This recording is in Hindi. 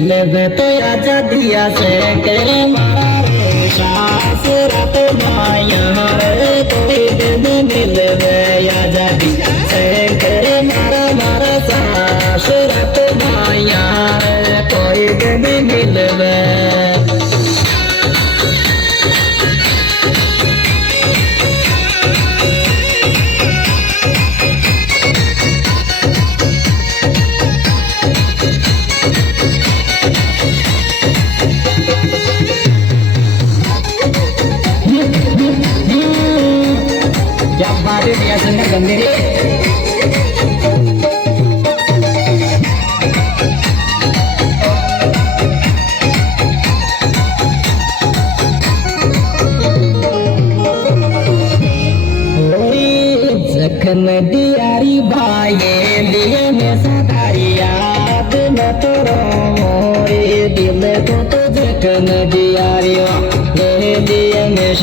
दिल में तो आजादी से तेरे मारा रे सांस रात माया रे कोई दिन दिल में आजादी से तेरे मारा मारा सांस रात माया रे कोई दिन दिल में क्या बात है भैया सुनना गंदे जखन दियारी भाई दिए में सदारी याद न तो रो दिल तो जखन दियारी दिए में